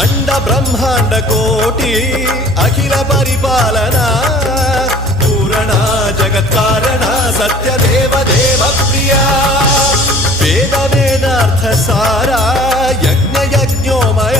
अंड ब्रह्मांड कोटि अखिल परिपालना पूरणा जगत्कारणा सत्यदेव देव प्रिया वेद वेदार्थ सारा यज्ञ यज्ञोमय